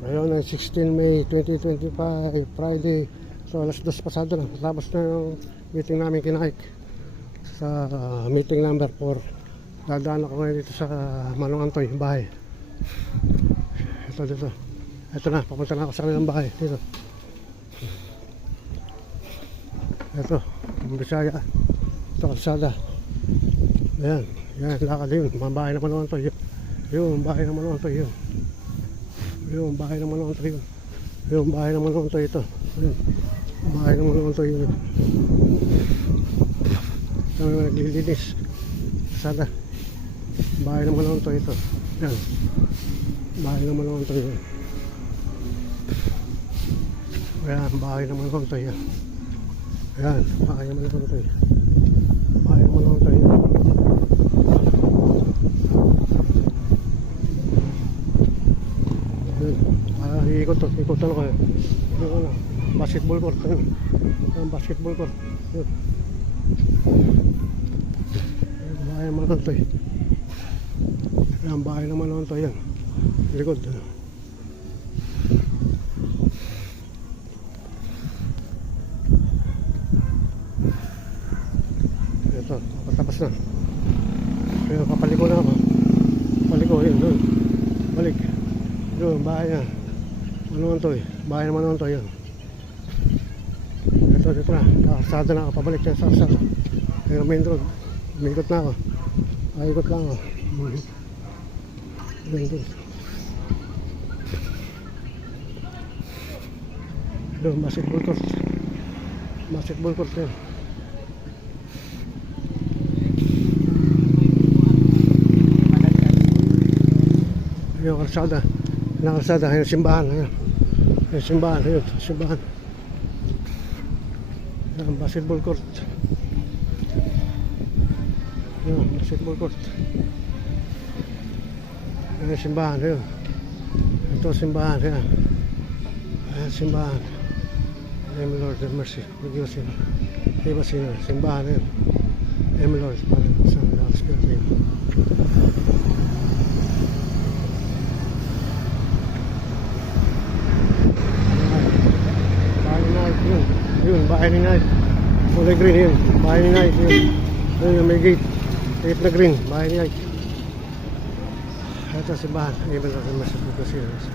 Ngayon ay 16 May 2025, Friday. So alas 2 pasado na. Tapos na yung meeting namin kinaik sa meeting number 4. Dadaan ako ngayon dito sa Manong Antoy, bahay. Ito dito. Ito na, papunta na ako sa kanilang bahay. Dito. Ito, Bisaya. Ito, kalsada. Ayan, yan, lakad yun. Mga bahay ng Manong Antoy. Yun, bahay ng Manong Antoy yun. Yung bahay ng Manong Antoy yun. Yung bahay ng Manong Antoy ito. Yun. Bahay ng Manong Antoy yun. Kami naglilinis. Sada. Bahay ng Manong Antoy ito. Yan. Bahay ng Manong Antoy yun. Ayan, bahay ng Manong Antoy yan. Ayan, bahay ng Manong Antoy. Bahay ng Manong Antoy yun. Ikutan ko yun. Yung ano, basketball court. Yun. Yung basketball court. Yun. Yung bahay ng Manong Antoy. Yung bahay ng Manong Antoy yan. Likod. Ito, patapos na. Kaya papaliko na ako. Paliko, yun, yun. Balik. Yun, bahay niya. Manong Antoy, bahay ng Manong Antoy yun. Ito, dito na, kakasada na ako, pabalik yan sa kasada. Yung main road, umikot na ako. Ikot lang ako. Doon. Doon, basketball court. Basketball court yun. Yung kalsada. Nakasada, yung simbahan. Yung simbahan, yun, simbahan. Yung basketball court. Yung basketball court. Yung simbahan, yun. Ito simbahan, yan. Ayan, simbahan. Name Lord have mercy. Bigyan sila. Iba sila, simbahan, yun. Name Lord, parang sa Spirit yun. Yun, bahay ni Night. Kulay green yun. Bahay ni Night yun. Yun, may gate. Gate na green. Bahay ni Night. Ito si bahan. Ibang natin masasabot na siya.